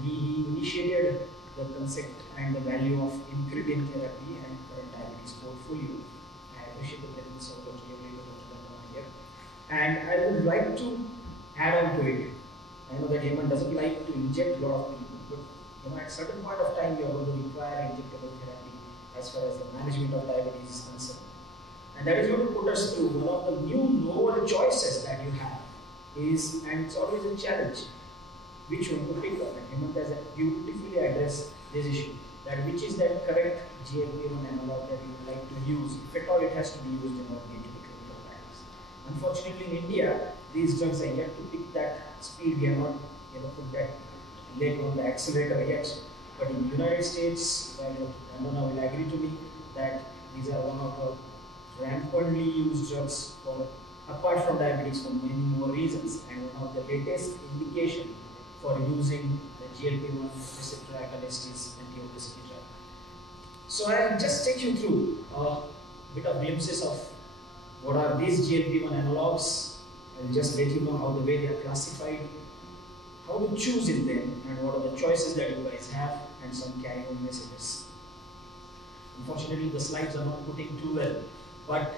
and he initiated the concept and the value of incretin therapy and current diabetes portfolio. I appreciate the presence of Dr. Yogli here. And I would like to add on to it. I know that Hemant doesn't like to inject a lot of people, but at a certain point of time you are going to require injectable therapy as far as the management of diabetes is concerned. And that is going to put us through one of the new novel choices that you have is, and it's always a challenge, which one to pick up. And Hemant has beautifully addressed this issue, that which is that correct GLP-1 analog that you would like to use, if at all it has to be used in order to get into clinical practice. Unfortunately in India, these drugs are yet to pick that speed. We have not put that leg on the accelerator yet. But in the United States, Andona will agree to me that these are one of the rampantly used drugs for, apart from diabetes, for many more reasons, and one of the latest indication for using the GLP-1 receptor agonist is anti-obesity drug. So I will just take you through a bit of glimpses of what are these GLP-1 analogs. I will just let you know how the way they are classified, how to choose in them, and what are the choices that you guys have, and some carry-on messages. Unfortunately, the slides are not putting too well. But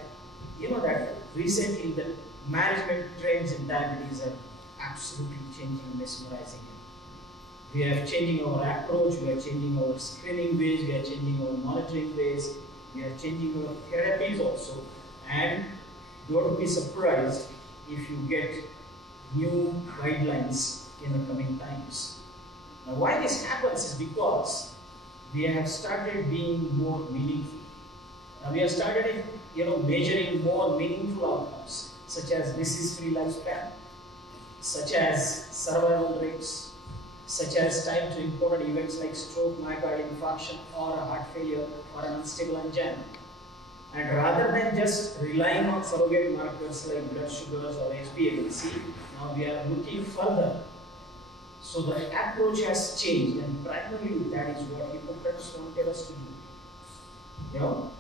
you know that recently the management trends in diabetes are absolutely changing and mesmerizing. We are changing our approach, we are changing our screening ways, we are changing our monitoring ways, we are changing our therapies also. And don't be surprised if you get new guidelines in the coming times. Now why this happens is because we have started being more meaningful. Now we have started measuring more meaningful outcomes, such as disease-free lifespan, such as survival rates, such as time to important events like stroke, myocardial infarction, or a heart failure, or an unstable angina. And rather than just relying on surrogate markers like blood sugars or HbA1c, now we are looking further. So the approach has changed, and primarily that is what Hippocrates wanted us to do.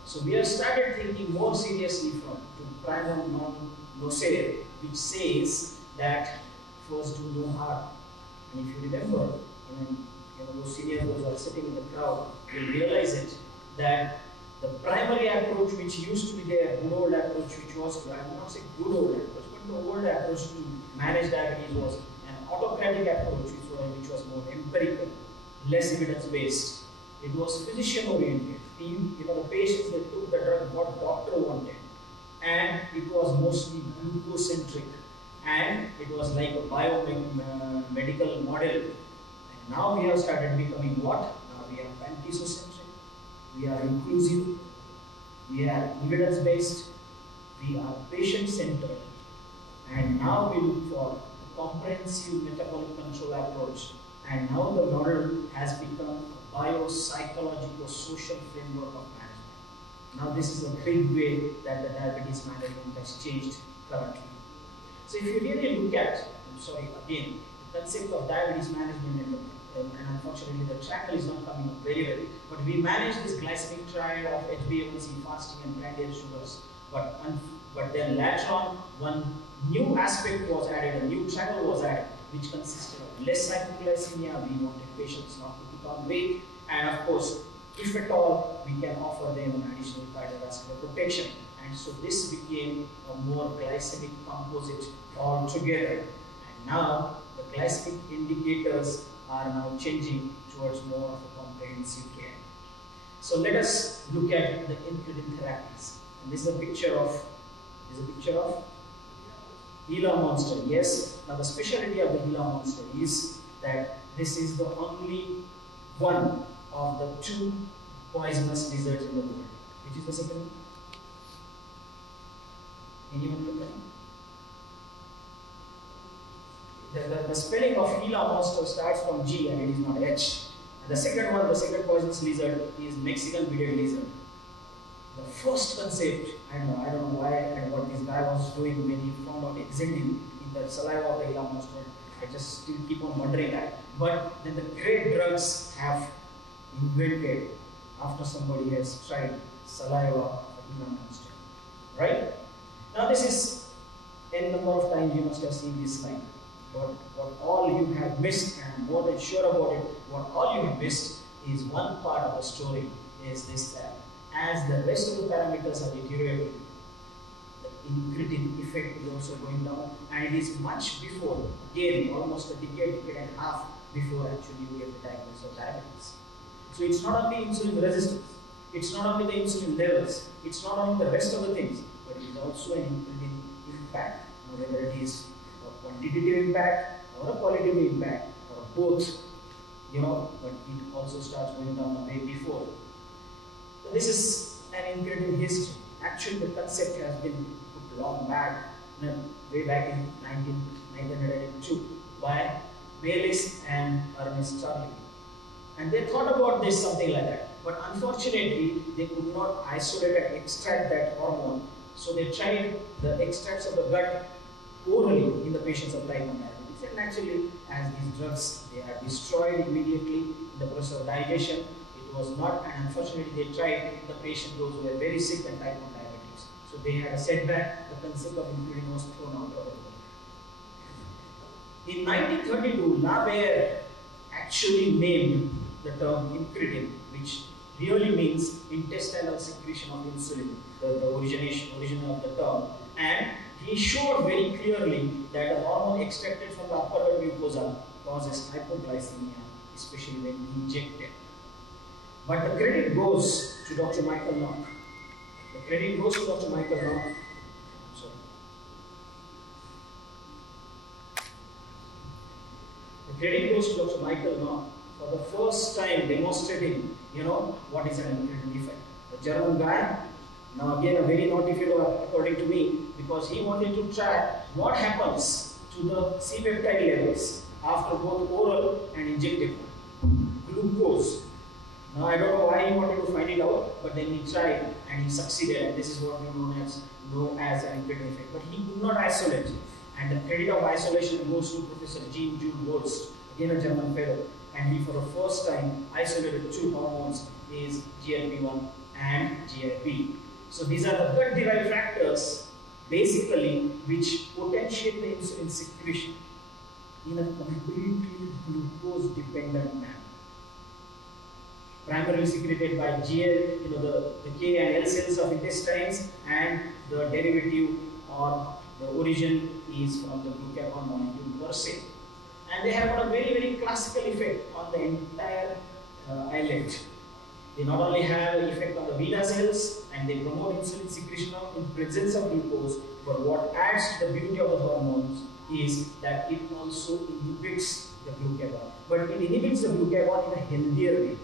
So we have started thinking more seriously from to primum non nocere, which says that first do no harm. And if you remember, those seniors who are sitting in the crowd, you'll realize it, that the primary approach which used to be there, good old approach, which was, I will not say good old approach, but the old approach to manage diabetes was an autocratic approach, which was more empirical, less evidence-based. It was physician-oriented. The patients that took the drug, what doctor wanted, and it was mostly glucocentric, and it was like a biomedical model. And now we have started becoming what? Now we are pantisocentric, we are inclusive, we are evidence-based, we are patient-centered, and now we look for a comprehensive metabolic control approach. And now the model has become a biopsychological social framework of management. Now this is a big way that the diabetes management has changed currently. So if you really look at, the concept of diabetes management, and unfortunately the tracker is not coming up very well, but we manage this glycemic triad of HbA1c, fasting, and grandiose sugars. But then later on, one new aspect was added, a new channel was added, which consisted of less hypoglycemia. We wanted patients not to put on weight, and of course, if at all, we can offer them an additional cardiovascular protection. And so this became a more glycemic composite altogether. And now the glycemic indicators are now changing towards more of a comprehensive care. So let us look at the incretin therapies. And this is a picture of Gila monster. Yes, now the specialty of the Gila monster is that this is the only one of the two poisonous lizards in the world. Which is the second one? Anyone look at the spelling of Gila monster starts from G and it is not H. And the second one, the second poisonous lizard, is Mexican bearded lizard. The first concept, I don't know why and what this guy was doing when he found out exendin in the saliva of the Gila monster. I just still keep on wondering that. But then the great drugs have invented after somebody has tried saliva of a Gila monster. Right? Now this is n number of times you must have seen this slide. what all you have missed, and I'm more than sure about it, what all you have missed is one part of the story is this, that as the rest of the parameters are deteriorating, the incretin effect is also going down, and it is much before, again, almost a decade and a half before actually you get the diagnosis of diabetes. So it's not only insulin resistance, it's not only the insulin levels, it's not only the rest of the things, but it is also an incretin impact, whether it is a quantitative impact or a qualitative impact or both, but it also starts going down a way before. So this is an incredible history. Actually, the concept has been put long back, way back in 1902 by Bayliss and Ernest Charley. And they thought about this something like that. But unfortunately, they could not isolate and extract that hormone. So they tried the extracts of the gut orally in the patients of type 1 diabetes. And naturally, as these drugs, they are destroyed immediately in the process of digestion. It was not, and unfortunately, they tried the patient, those who were very sick and type 1 diabetes. So they had a setback. The concept of incretin was thrown out of the world. In 1932, Laber actually named the term incretin, which really means intestinal secretion of insulin, the origin of the term. And he showed very clearly that the hormone extracted from the upper gut mucosa causes hypoglycemia, especially when injected. But the credit goes to Dr. Michael Knock. The credit goes to Dr. Michael Knock. The credit goes to Dr. Michael Knock for the first time demonstrating, what is an incretin effect. The German guy, now again a very naughty fellow according to me, because he wanted to track what happens to the C-peptide levels after both oral and injectable glucose. Now I don't know why he wanted to find it out, but then he tried and he succeeded, and this is what we know as an incretin effect. But he could not isolate, and the credit of isolation goes to Professor Jean-Jules Holst, again a German fellow, and he for the first time isolated two hormones, is GLP-1 and GIP. So these are the gut-derived factors, basically, which potentiate the insulin secretion in a completely glucose-dependent manner. Primarily secreted by GL, the K and L cells of intestines, and the derivative or the origin is from the glucagon molecule per se. And they have got a very, very classical effect on the entire islet. They not only have an effect on the vena cells, and they promote insulin secretion in presence of glucose, but what adds to the beauty of the hormones is that it also inhibits the glucagon. But it inhibits the glucagon in a healthier way.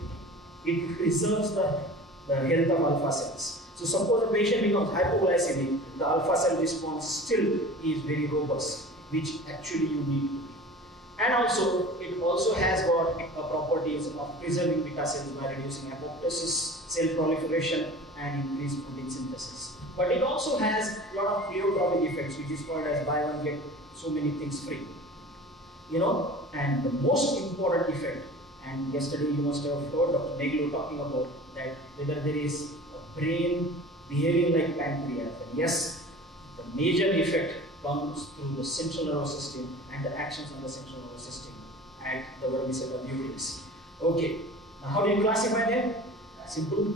It preserves the health of alpha cells. So suppose a patient becomes hypoglycemic, the alpha cell response still is very robust, which actually you need to be. And also, it also has got properties of preserving beta cells by reducing apoptosis, cell proliferation, and increased protein synthesis. But it also has a lot of pleiotropic effects, which is called as buy one get so many things free. And the most important effect, and yesterday you must have heard Dr. Neglo talking about that, whether there is a brain behaving like pancreas. And yes, the major effect comes through the central nervous system and the actions on the central nervous system at the vermicellar nucleus. Okay, now how do you classify them? Simple.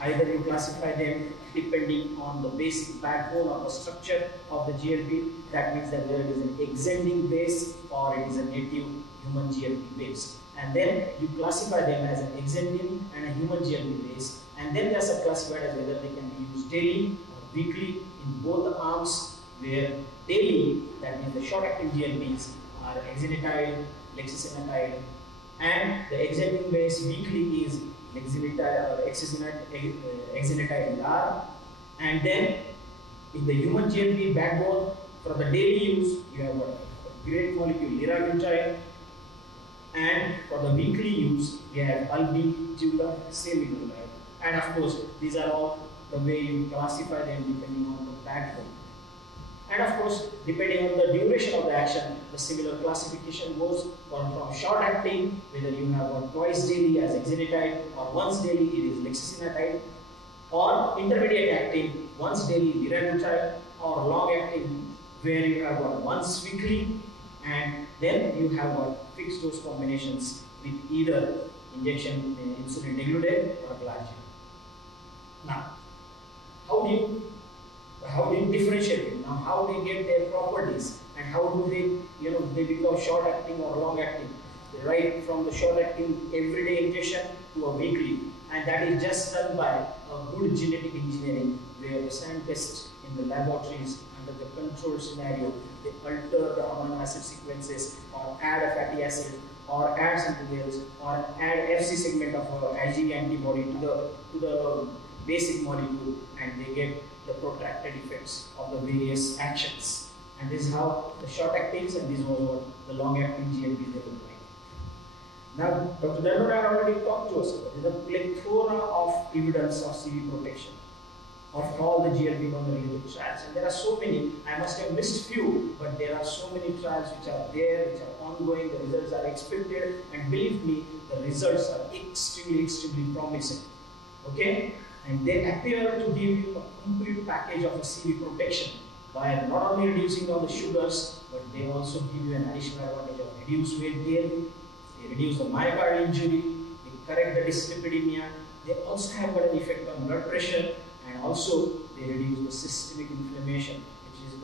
Either you classify them depending on the basic backbone or the structure of the GLP. That means that whether it is an exending base or it is a native human GLP base. And then you classify them as an exending and a human GLP base. And then they are subclassified as whether they can be used daily or weekly in both the arms, where daily, that means the short-acting GLPs, are exenatide, lexisenatide, and the exending base weekly is lexinatide or exenatide LR. And then in the human GLP backbone, for the daily use, you have a great molecule liraglutide, and for the weekly use, you have albendazole, semaglutide. And of course, these are all the way you classify them depending on the backbone. And of course, depending on the duration of the action, the similar classification goes from short acting, whether you have one twice daily as exenatide, or once daily it is lexisenatide, or intermediate acting, once daily liraglutide, or long acting, where you have one once weekly And then you have got fixed dose combinations with either injection insulin degludec or glargine. Now, how do you differentiate it? Now, how they get their properties and how do they become short acting or long acting? Right from the short acting everyday injection to a weekly, and that is just done by a good genetic engineering where the scientists in the laboratories under the controlled scenario, they alter the amino acid sequences or add a fatty acid or add something else or add FC segment of a IgG antibody to the basic molecule, and they get the protracted effects of the various actions. And this is how the short actings and this was what the long acting GLPs they look like. Now, Dr. Dandora already talked to us about the plethora of evidence of CV protection of all the GLP-1 related trials, and there are so many. I must have missed few, but there are so many trials which are there, which are ongoing. The results are expected, and believe me, the results are extremely promising. Okay, and they appear to give you a complete package of a CV protection by not only reducing all the sugars, but they also give you an additional advantage of reduced weight gain. They reduce the myocardial injury, they correct the dyslipidemia, they also have got an effect on blood pressure, and also they reduce the systemic inflammation, which is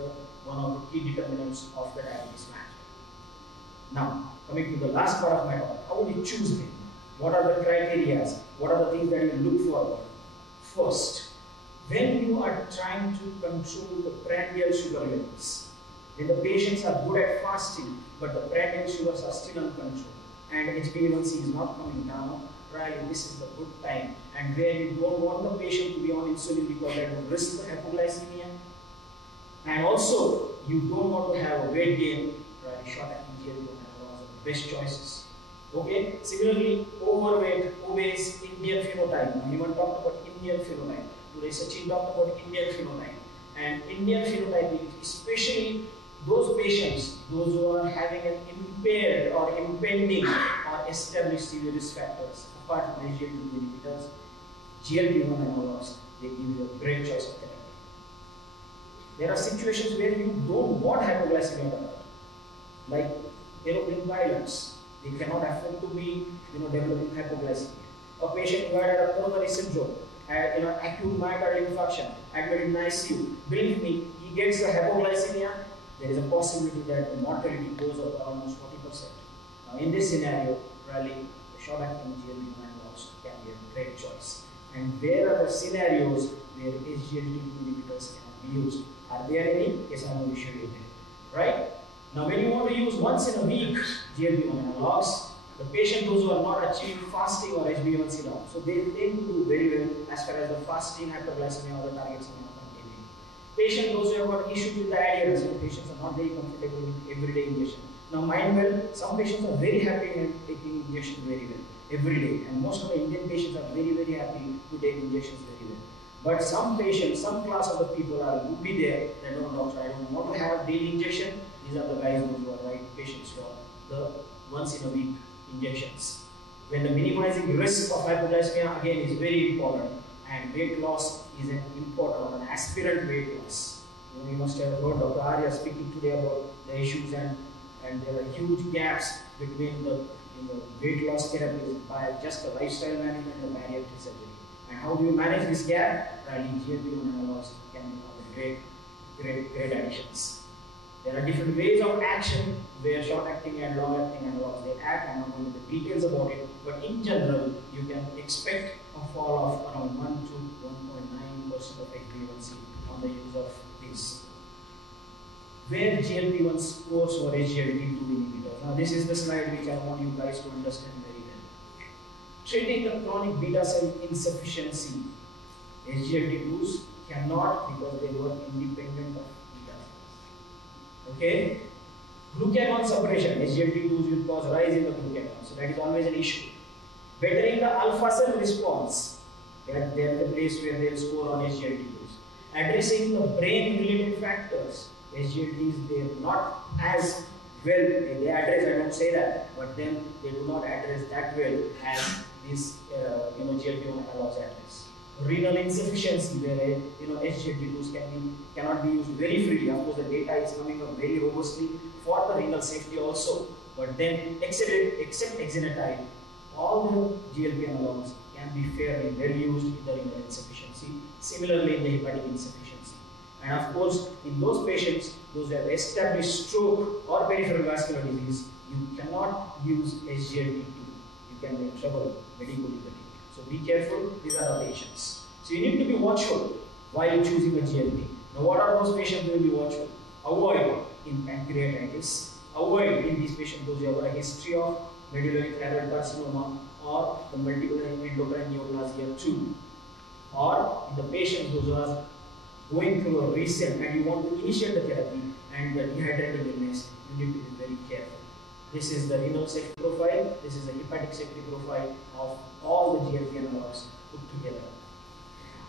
one of the key determinants of the diabetes management. Now, coming to the last part of my talk, how would you choose them? What are the criteria? What are the things that you look for? First, when you are trying to control the prandial sugar levels, when the patients are good at fasting, but the prandial sugars are still uncontrolled, and HbA1c is not coming down, right? This is the good time, and where you don't want the patient to be on insulin because that would risk the hypoglycemia, and also you don't want to have a weight gain, right? Short-acting GLP-1 are the best choices. Okay. Similarly, overweight, obese, Indian phenotype. Now, Anyone talked about Indian phenotype? Today, Sachin talked about Indian phenotype, and Indian phenotype is especially those patients, those who are having an impaired or impending or established severe risk factors, apart from SGLT2 inhibitors, GLP-1 analogs, they give you a great choice of therapy. There are situations where you don't want hypoglycemia at all, like aeroplane pilots. They cannot afford to be developing hypoglycemia. A patient who had a coronary syndrome, acute myocardial infarction, admitted in ICU, believe me, he gets a hypoglycemia. There is a possibility that the mortality goes up to almost 40%. Now, in this scenario, really, the short-acting GLP-1 analogs can be a great choice. And where are the scenarios where SGLT2 inhibitors cannot be used? Are there any? Yes, I know we should be there. Right? Now, when you want to use once in a week GLP-1 analogs, the patient, those who are not achieving fasting or HbA1c now, so they tend to do very well as far as the fasting, hyperglycemia, or the targets are not contained. Patient, those who have got issues with the adherence, patients are not very comfortable with everyday injection. Now, mind well, some patients are very happy in taking injections very well every day, and most of the Indian patients are very happy to take injections very well. But some patients, some class of the people would be there that no, doctor, I don't want to have daily injection. These are the guys who are right patients for the once in a week injections. When the minimizing risk of hypoglycemia again is very important, and weight loss is an important, an aspirant weight loss. You must have heard Dr. Arya speaking today about the issues, and there are huge gaps between the weight loss therapies by just the lifestyle management and bariatric surgery. And how do you manage this gap? Really, GLP-1 analogs can become great additions. There are different ways of action where short-acting and long-acting analogs they act. I'm not going into the details about it, but in general, you can expect a fall of around 1 to 1.9% of HbA1c on the use of these. Where GLP-1 scores for SGLT2 inhibitors. Now, this is the slide which I want you guys to understand very well. Treating the chronic beta cell insufficiency, SGLT2s cannot because they work independent of beta cells. Okay? Glucagon suppression, SGLT2s will cause rise in the glucagon, so that is always an issue. Bettering the alpha cell response, they are the place where they will score on SGLT2s. Addressing the brain-related factors, SGLTs, they are not as well, they address, I don't say that, but then they do not address that well as these GLP-1 analogs address. renal insufficiency, where SGLT2s cannot be used very freely. Of course, the data is coming up very robustly for the renal safety also. But then, except exenatide, all the GLP analogs can be fairly well used in the renal insufficiency. Similarly, in the hepatic insufficiency. And of course, in those patients, those who have established stroke or peripheral vascular disease, you cannot use SGLT2. You can get trouble medically. So be careful, these are the patients. So you need to be watchful while choosing a GLP. Now what are those patients you will be watchful? Avoid in pancreatitis, avoid in these patients those who have a history of medullary thyroid carcinoma or the multiple endocrine neoplasia too. Or in the patients those who are going through a recent and you want to initiate the therapy and the dehydrating illness, you need to be very careful. This is the renal safety profile, this is the hepatic safety profile of all the GLP analogs put together.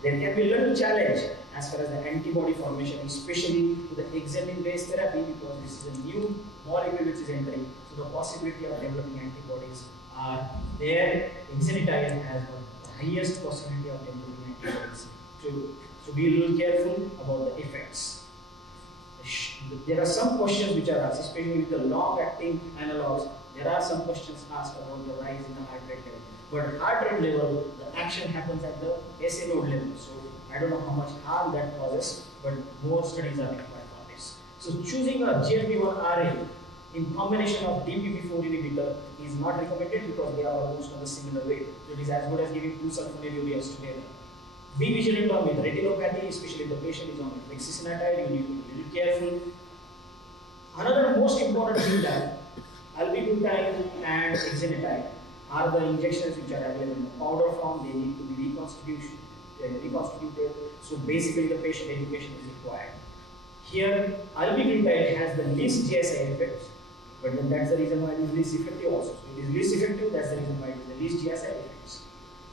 There can be a little challenge as far as the antibody formation, especially to the exenatide-based therapy, because this is a new molecule which is entering, so the possibility of developing antibodies are there. Exenatide has the highest possibility of developing antibodies. So be a little careful about the effects. There are some questions which are asked, especially with the long-acting analogs. There are some questions asked about the rise in the heart rate level. But heart rate level, the action happens at the SA node level. So I don't know how much harm that causes, but more studies are required for this. So choosing a GLP-1 RA in combination of DPP-4 inhibitor is not recommended because they are almost on the similar way. So it is as good as giving two sulfonylureas together. Be vigilant on with retinopathy, especially if the patient is on lexisonatide, you need to be a little careful. Another most important thing that albiglutide and exenatide are the injections which are available in the powder form. They need to be reconstituted. So basically the patient education is required. Here, albiglutide has the least GSI effects, but then that's the reason why it is least effective also. So it is least effective, that's the reason why it is the least GSI effects.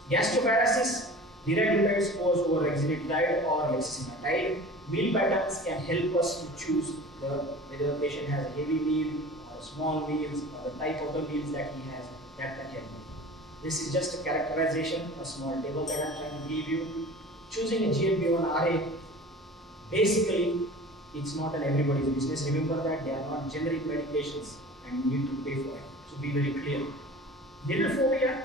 Gastroparesis, liraglutide scores over exenatide or lexisonatide. Meal patterns can help us to choose whether the patient has a heavy meal or small meals or the type of the meals that he has. That can help. This is just a characterization, a small table that I am trying to give you. Choosing a GLP-1 RA, basically, it's not an everybody's business. Remember that they are not generic medications and you need to pay for it. So be very clear. Little phobia,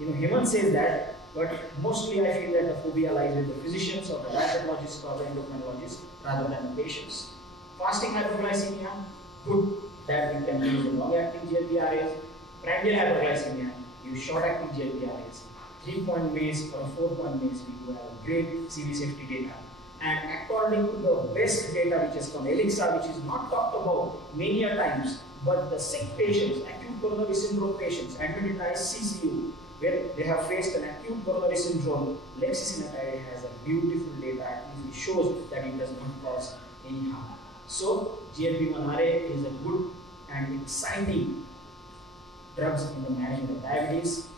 Hemant says that, but mostly I feel that the phobia lies with the physicians or the diabetologists or the endocrinologists rather than the patients. Fasting hypoglycemia, good that you can use the long-acting GLP-RAs. Prandial hyperglycemia, use short-acting GLP-RAs. 3-point MACE or 4-point MACE, we do have a great CV safety data. And according to the best data which is from ELIXA, which is not talked about many a times, but the sick patients, acute coronary syndrome patients admitted in ICCU, where they have faced an acute coronary syndrome, lexisonatide has a beautiful data, at least it shows that it does not cause any harm. So GLP-1 RA is a good and exciting drugs in the management of diabetes.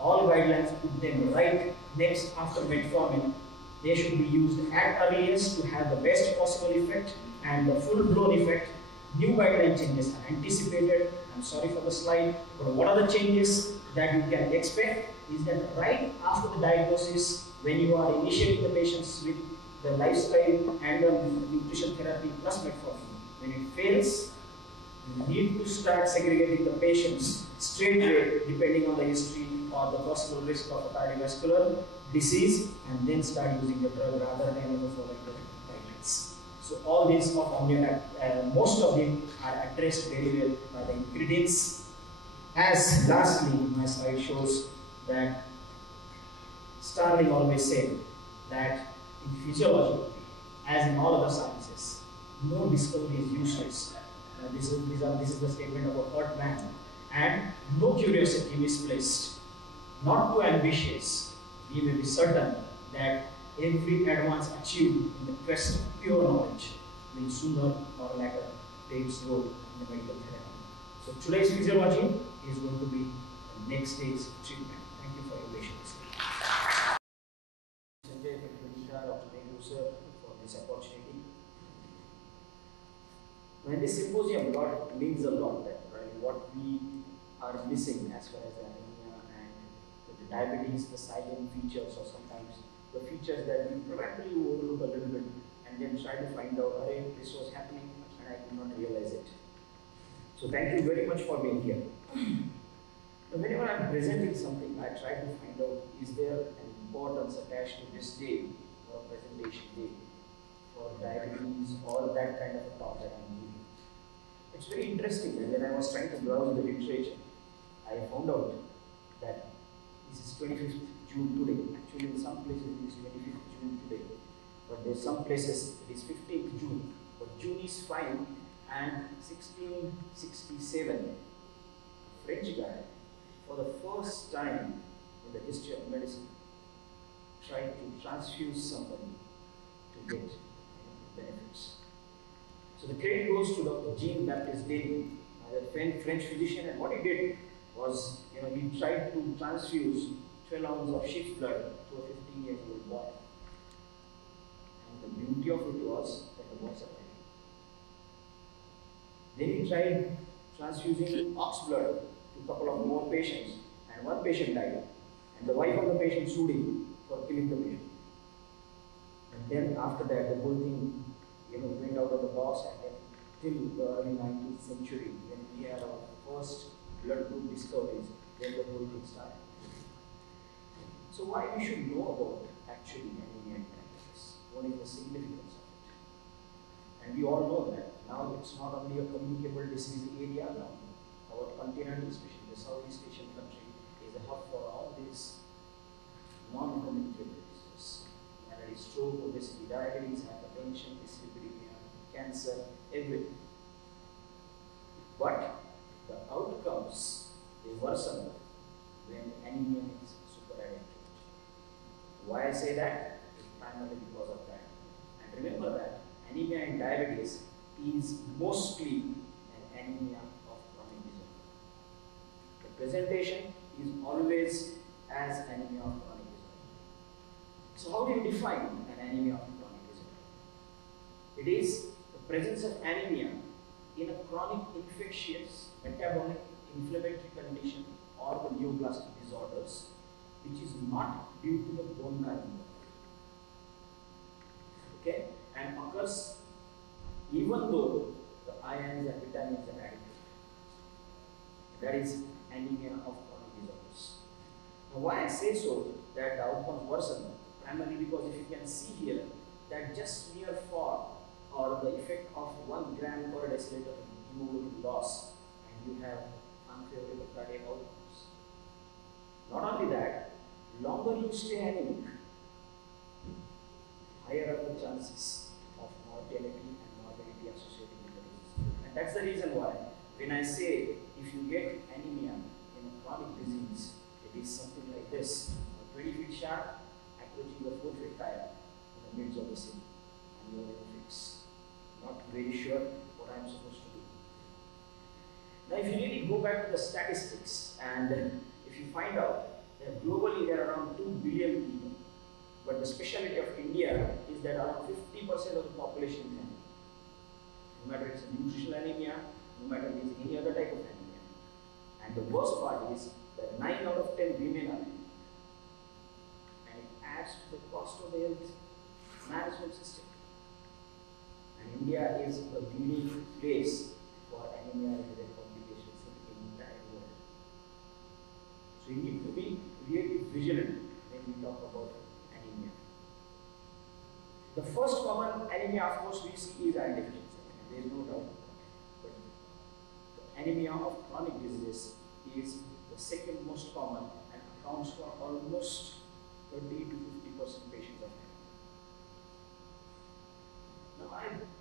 All guidelines put them right next after metformin. They should be used at earliest to have the best possible effect and the full-blown effect. New guideline changes are anticipated. I'm sorry for the slide, but what are the changes that you can expect is that right after the diagnosis, when you are initiating the patients with the lifestyle and the nutrition therapy plus metformin, when it fails, you need to start segregating the patients straight away depending on the history or the possible risk of a cardiovascular disease, and then start using the drug rather than following the guidelines. So all these of Omniac, most of them are addressed very well by the ingredients. As lastly, my slide shows that Starling always said that in physiology, as in all other sciences, no discovery is useless. This is the statement of a hurt man. And no curiosity misplaced, not too ambitious. We may be certain that every advance achieved in the quest of pure knowledge will sooner or later take its role in the medical therapy. So today's physiology is going to be the next day's treatment. Thank you for your patience. Sanjay, Dr. Nehru sir, for this opportunity. When this symposium means a lot, that right, what we are missing as far as the anemia and the diabetes, the silent features, or sometimes the features that we probably overlook a little bit and then try to find out, hey, this was happening and I could not realize it. So thank you very much for being here. Now, whenever I'm presenting something, I try to find out, is there an importance attached to this day or a presentation day for diabetes or that kind of a talk that I'm giving. It's very interesting that when I was trying to browse the literature, I found out that this is 25th June today. Actually, in some places it is 25th June today, but there's some places it is 15th June. But June is fine, and 1667, a French guy, for the first time in the history of medicine, tried to transfuse somebody to get benefits. So the credit goes to Dr. Jean-Baptiste Daly, the French physician, and what he did was, he tried to transfuse 12 ounces of sheep's blood to a 15-year-old boy. And the beauty of it was that the boy survived. Then he tried transfusing ox blood to a couple of more patients, and one patient died, and the wife of the patient sued him for killing the patient. And then after that, the whole thing, went out of the box, and then till the early 19th century, when we had our first blood group discoveries, then the whole thing started. So why we should know about actually anemia and diabetes? What is the significance of it? And we all know that now it's not only a communicable disease area now. Our continent, especially the Southeast Asian country, is a hub for all these non-communicable diseases. Whether it's stroke, obesity, diabetes, hypertension, dyslipidemia, cancer, everything. But the outcomes, they worsen when anemia is superadded to it. Why I say that? It's primarily because of that. And remember that anemia in diabetes is mostly an anemia of chronic disease. The presentation is always as anemia of chronic disease. So how do you define an anemia of chronic disease? It is the presence of anemia in a chronic infectious, metabolic, inflammatory condition or the neoplastic disorders, which is not due to the bone marrow. Okay? And occurs even though the ions and vitamins are adequate. That is anemia of chronic disorders. Now, why I say so that the outcomes worsen? Primarily because if you can see here that just mere fall or the effect of 1 gram per deciliter in hemoglobin loss, and you have unfavorable cardiac outcomes. Not only that, longer you stay anemic, higher are the chances of mortality and morbidity associated with the disease. And that's the reason why when I say if you get anemia in a chronic disease, it is something like this: a 20 feet shark approaching a 4 feet kayak in the midst of the sea, and you are in a fix. Not very sure what I am supposed to do. Now, if you really go back to the statistics, and if you find out that globally there are around 2 billion people, but the specialty of India is that around 50% of the population is anemia. No matter it's a nutritional anemia, no matter it is any other type of anemia. And the worst part is that 9 out of 10 women are anemic. And it adds to the cost of the health management system. And India is a leading place for anemia-related complications in the entire world. So you need to be really vigilant when we talk about anemia. The first common anemia, of course, we see is iron deficiency. There is no doubt. But the anemia of chronic diseases is the second most common and accounts for almost 30 to 50% patients of anemia. Now,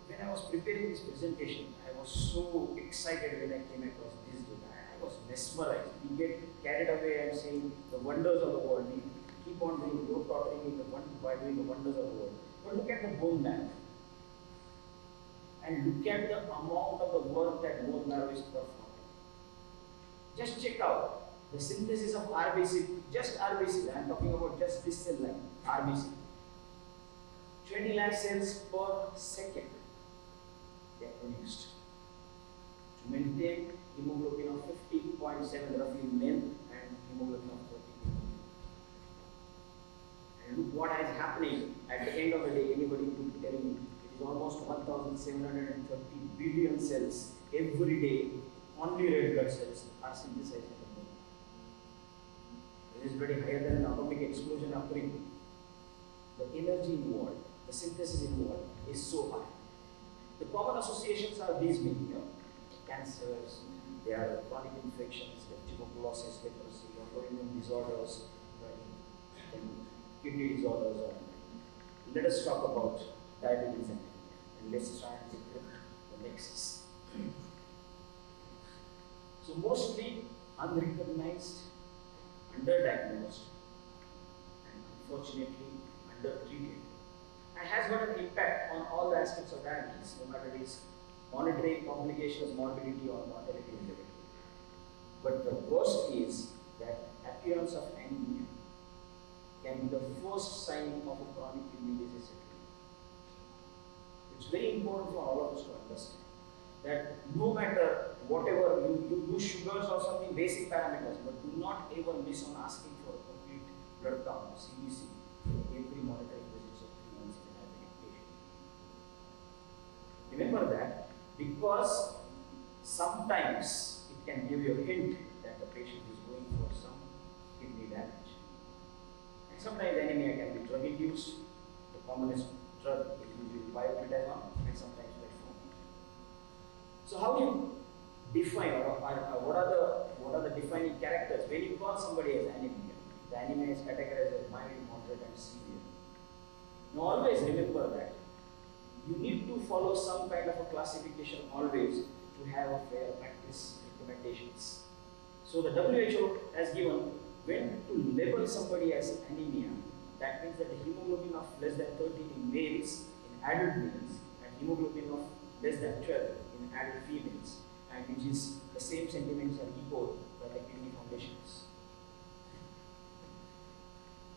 when I was preparing this presentation, I was so excited when I came across this data. I was mesmerized. We get carried away and saying the wonders of the world. We keep on doing globe-trotting by doing the wonders of the world. But look at the bone marrow. And look at the amount of the work that bone marrow is performing. Just check out the synthesis of RBC, just RBC. I am talking about just this cell line, RBC. 20 lakh cells per second they are produced to maintain hemoglobin of 50.7 roughly in men and hemoglobin of 30 in women. And look what is happening at the end of the day, anybody could tell me, it is almost 1,730 billion cells every day, only red blood cells are synthesized in the body. It is very higher than an atomic explosion occurring. The energy involved, the synthesis involved is so high. The common associations are these many, cancers, there are chronic infections, like tuberculosis, leprosy, autoimmune disorders, and kidney disorders. Let us talk about diabetes and let's try and decrypt the nexus. So mostly unrecognized, underdiagnosed, and unfortunately undertreated, and has got an impact on all the aspects of diabetes, no matter it is monitoring complications, morbidity, or mortality related. But the worst is that appearance of anemia can be the first sign of a chronic kidney disease. It's very important for all of us to understand that no matter whatever you use sugars or something basic parameters, but do not ever miss on asking for a complete blood count, CBC, every monitoring visits of 3 months in a diabetic patient. Remember that, because sometimes it can give you a hint that the patient is going for some kidney damage. And sometimes anemia can be drug induced. The commonest drug is usually pioglitazone and sometimes metformin. So how do you define, or what are the defining characters when you call somebody as anemia? The anemia is categorized as mild, moderate, and severe. Now always remember that you need to follow some kind of a classification always to have a fair practice recommendations. So the WHO has given when to label somebody as anemia, that means that the hemoglobin of less than 13 in males, in adult males, and hemoglobin of less than 12 in adult females, and which is the same sentiments are echoed by the kidney foundations.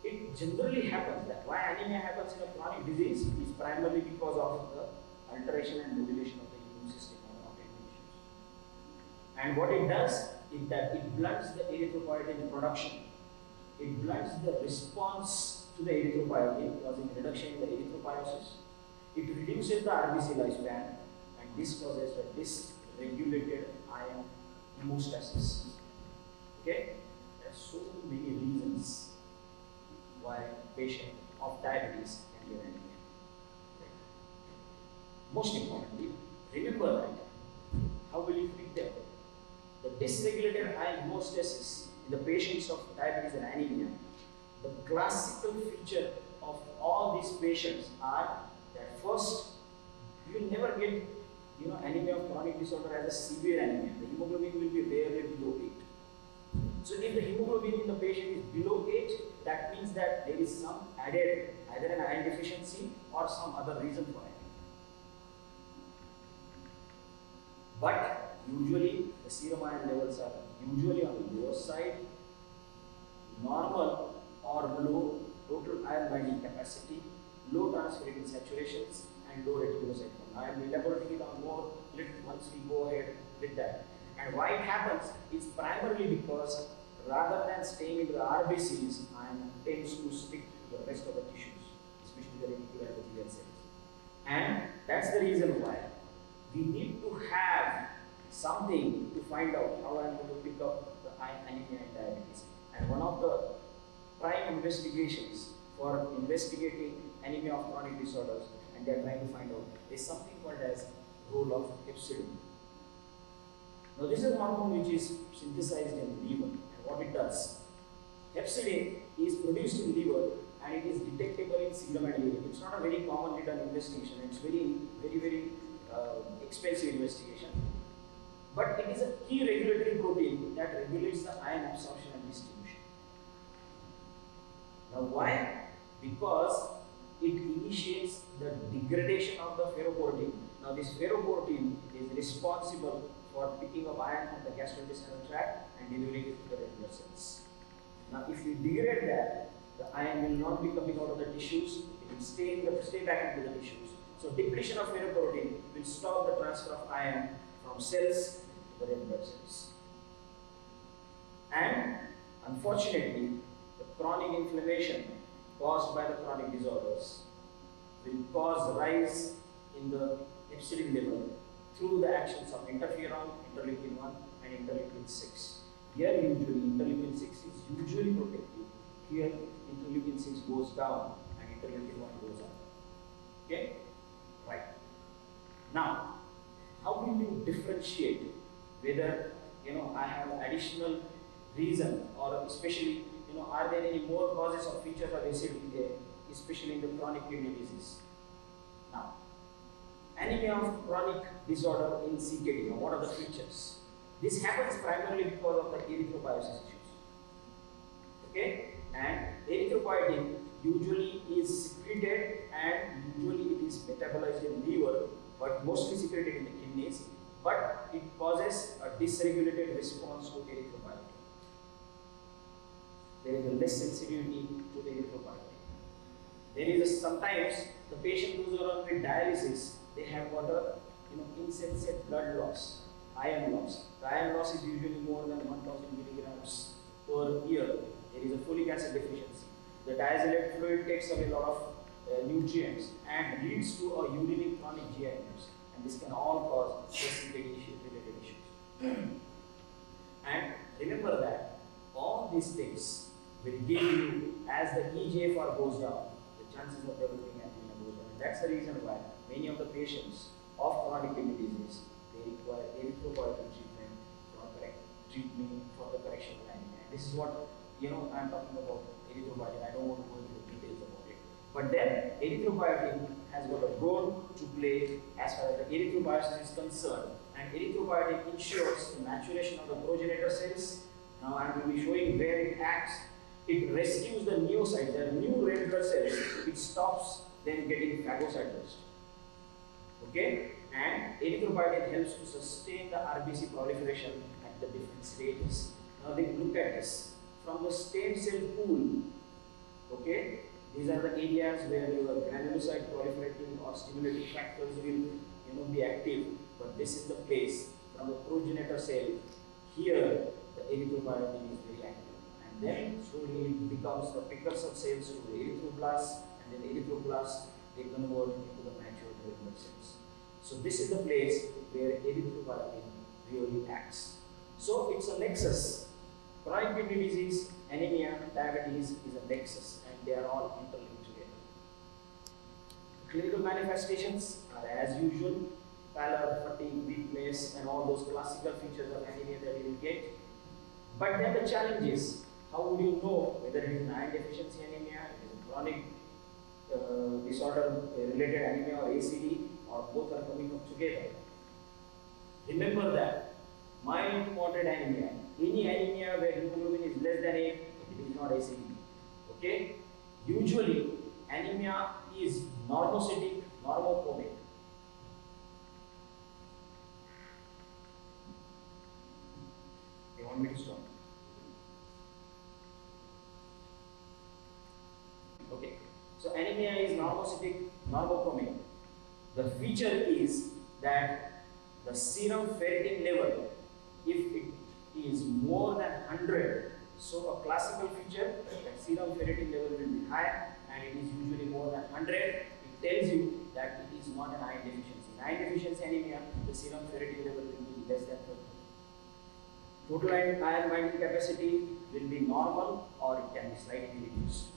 It generally happens that why anemia happens in a chronic disease is primarily because of the alteration and modulation of the immune system or autoimmune issues. And what it does is that it blunts the erythropoietin production. It blunts the response to the erythropoietin, causing reduction in the erythropoiesis. It reduces the RBC lifespan, and this causes a dysregulated iron hemostasis. Okay? There are so many reasons why a patient of diabetes can get anemia. Most importantly, remember that. How will you treat them? The dysregulated iron hemostasis in the patients of diabetes and anemia, the classical feature of all these patients are that first, you will never get anemia of chronic disorder as a severe anemia. The hemoglobin will be rarely below 8. So if the hemoglobin in the patient is below 8, that means that there is some added, either an iron deficiency or some other reason for it. But usually the serum iron levels are usually on the lower side, normal or low total iron binding capacity, low transferrin saturations, and low reticulocyte count. I will elaborate on more once we go ahead with that. And why it happens is primarily because rather than staying in the RBCs, iron tends to stick to the rest of the tissues, especially the reticular endothelial cells. And that's the reason why we need to have something to find out how I'm going to pick up the anemia in diabetes. And one of the prime investigations for investigating anemia of chronic disorders, and they're trying to find out, is something called as role of hepcidin. Now this is a hormone which is synthesized in the liver, and what it does. Hepcidin is produced in liver and it is detectable in serum and urine. It's not a very commonly done investigation. It's very expensive investigation. But it is a key regulatory protein that regulates the iron absorption and distribution. Now why? Because it initiates the degradation of the ferroportin. Now this ferroportin is responsible for picking up iron from the gastrointestinal tract and delivering it to the red blood cells. Now if you degrade that, the iron will not be coming out of the tissues, it will stay back into the tissues. So depletion of ferroportin will stop the transfer of iron from cells to the red blood cells. And unfortunately, the chronic inflammation caused by the chronic disorders will cause rise in the epsilon level through the actions of interferon, interleukin 1 and interleukin 6. Here usually interleukin 6 is usually protective. Here interleukin 6 goes down and interleukin 1 goes up. Okay? Right. Now, how will you differentiate whether I have additional reason, or especially are there any more causes or features of acidity, especially in the chronic kidney disease? Now, anemia of chronic disorder in CKD. Now, what are the features? This happens primarily because of the erythropoiesis issues. Okay, and erythropoietin usually is secreted and usually it is metabolized in liver, but mostly secreted in the kidneys. But it causes a dysregulated response to erythropoietin. There is a less sensitivity to erythropoietin. There is sometimes the patient who is on with dialysis, they have got a insensate blood loss, iron loss. The iron loss is usually more than 1000 milligrams per year. There is a folic acid deficiency. The diazolate fluid takes away a lot of nutrients and leads to a urinary chronic GI illness. And this can all cause related issues. And remember that all these things will give you, as the EGFR goes down, the chances of developing anemia goes down. And that's the reason why many of the patients of chronic kidney disease, they require erythropoietin treatment for the correction of anemia. And this is what I'm talking about erythropoietin. I don't want to go into the details about it. But then erythropoietin has got a role to play as far as the erythropoiesis is concerned. And erythropoietin ensures the maturation of the progenitor cells. Now I will be showing where it acts. It rescues the neocytes, the new red blood cells. It stops them getting phagocytosed. Okay? And erythropoietin helps to sustain the RBC proliferation at the different stages. Now look at this. From the stem cell pool, okay, these are the areas where your granulocyte proliferating or stimulating factors will be active. But this is the place from the progenitor cell. Here, the erythropoietin is very active, and then slowly it becomes the precursor cells to the erythroblasts, and then erythroblasts they convert into the mature red blood cells. So this is the place where erythropoietin really acts. So it's a nexus. Chronic kidney disease, anemia, diabetes is a nexus, and they are all interlinked together. Clinical manifestations are as usual: pallor, fatigue, weakness, and all those classical features of anemia that you will get. But then the challenge is, how would you know whether it is an iron deficiency anemia, it is a chronic disorder related anemia or ACD, or both are coming up together? Remember that mild to moderate anemia, any anemia where hemoglobin is less than 8, it is not ACD. Okay? Usually, anemia is normocytic, normochromic. They want me to stop. Okay. So anemia is normocytic, normochromic. The feature is that the serum ferritin level, if it is more than 100, so a classical feature that serum ferritin level will be high and it is usually more than 100, it tells you that it is not an iron deficiency. In iron deficiency anemia, the serum ferritin level will be less than 30. Total iron binding capacity will be normal or it can be slightly reduced.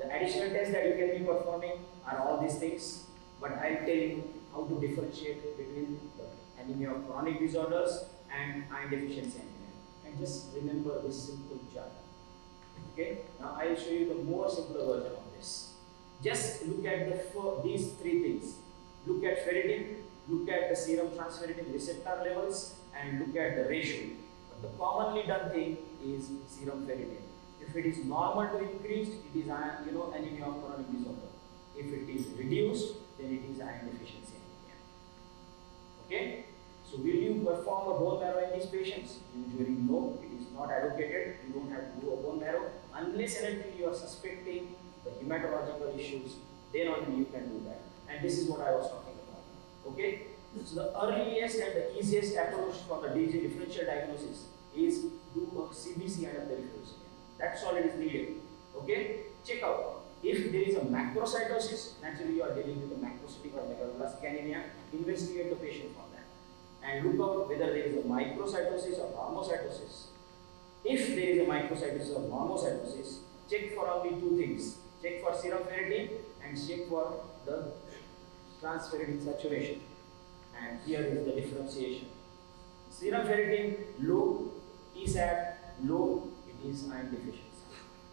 The additional tests that you can be performing are all these things, but I'll tell you how to differentiate between the anemia of chronic disorders and iron deficiency anemia. And just remember this simple chart. Okay? Now I'll show you the more simpler version of this. Just look at these three things. Look at ferritin, look at the serum transferritin receptor levels, and look at the ratio. But the commonly done thing is serum ferritin. If it is normal to increased, it is anemia of chronic disorder. If it is reduced, then it is iron deficiency anemia. Okay? So will you perform a bone marrow in these patients? Usually no, it is not advocated. You don't have to do a bone marrow unless and until you are suspecting the hematological issues, then only you can do that. And this is what I was talking about. Okay? So the earliest and the easiest approach for the DG differential diagnosis is do a CBC and a peripheral scan. That's all it is needed. Okay? check out. If there is a macrocytosis, naturally you are dealing with a macrocytic or megaloblastic anemia, investigate the patient for that. And look out whether there is a microcytosis or normocytosis. If there is a microcytosis or normocytosis, check for only two things. Check for serum ferritin and check for the transferrin saturation. And here is the differentiation. Serum ferritin low, TSAT low, it is iron deficiency.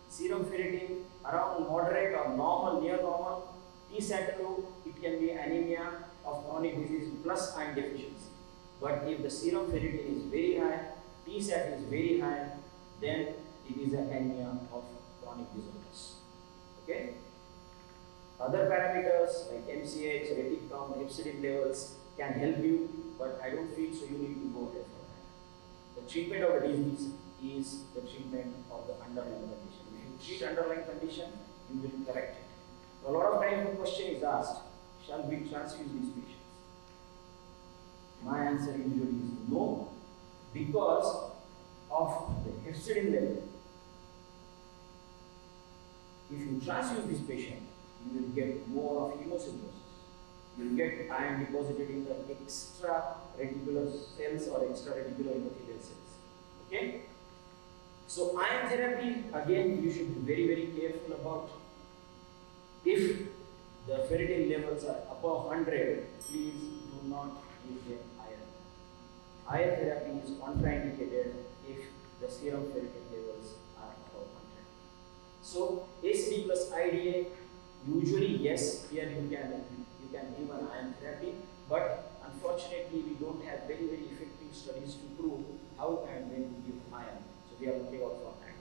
Serum ferritin around moderate or normal, near normal, TSAT low, it can be anemia of chronic disease plus iron deficiency. But if the serum ferritin is very high, TSAT is very high, then it is an anemia of chronic disorders. Okay? Other parameters like MCH, retic count, hepcidin levels can help you, but I don't feel so you need to go ahead for that. The treatment of the disease is the treatment of the underlying condition. If you treat underlying condition, you will correct it. A lot of times the question is asked, shall we transfuse these patients? My answer usually is no, because of the hepcidin level. If you transfuse this patient, you will get more of hemocytosis. You will get iron deposited in the extra reticular cells or extra reticular endothelial cells. Okay? So iron therapy, again, you should be very, very careful about. If the ferritin levels are above 100, please do not give them iron. Iron therapy is contraindicated if the serum ferritin levels are above 100. So ACD plus IDA, usually yes, here you can give an iron therapy, but unfortunately we don't have very, very effective studies to prove how and when to give iron. So we are looking out for that.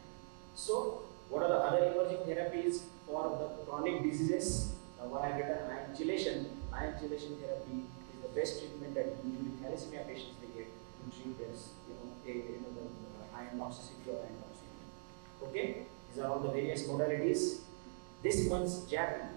So what are the other emerging therapies for the chronic diseases? Now I have written iron chelation. Iron chelation therapy is the best treatment that usually thalassemia patients they get to treat this, the iron toxicity or iron toxicity. Okay, these are all the various modalities. This month's JAP,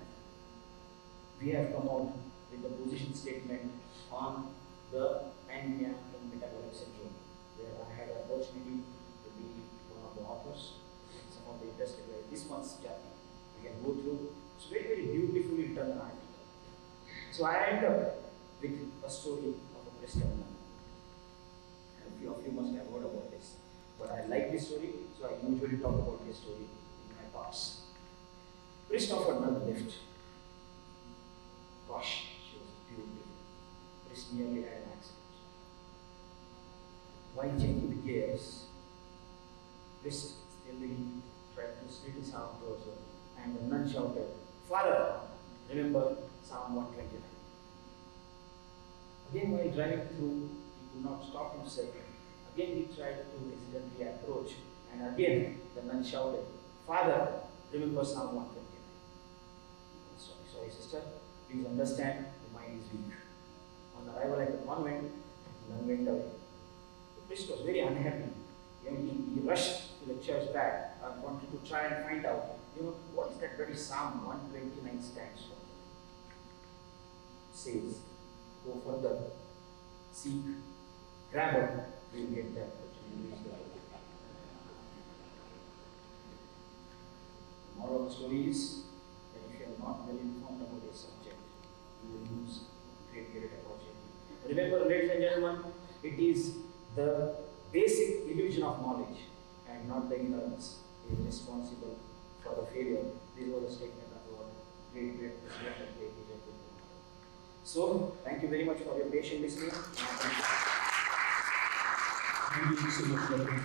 we have come out with the position statement on the anemia in metabolic syndrome, where I had an opportunity to be one of the authors in some of the interesting ways. This month's JAP, we can go through. It's very, very beautifully written article. So I end up with a story of a breast woman. And a few of you must have heard about this. But I like this story, so I usually talk about this story in my talks. Christopher Nunn left. Gosh, she was beautiful. Chris nearly had an accident. While checking the gears, Chris steadily tried to slit his arm towards her, and the nun shouted, "Father, remember Psalm 129. Again, while driving through, he could not stop himself. Again, he tried to hesitantly approach, and again, the nun shouted, "Father, remember Psalm 129. Sorry, sister. Please understand, the mind is weak." On arrival at the convent, the nun went away. The priest was very unhappy. He rushed to the church back and wanted to try and find out, what is that very Psalm 129 stands for? It says, go further, seek, grab it, you will get that. The moral of the story is that if you are not well informed about a subject, you will lose great opportunity. Remember, ladies and gentlemen, it is the basic illusion of knowledge and not the ignorance is responsible for the failure. This was a statement of our great president of the IDEC. So, thank you very much for your patient listening. Thank you so much, Dr.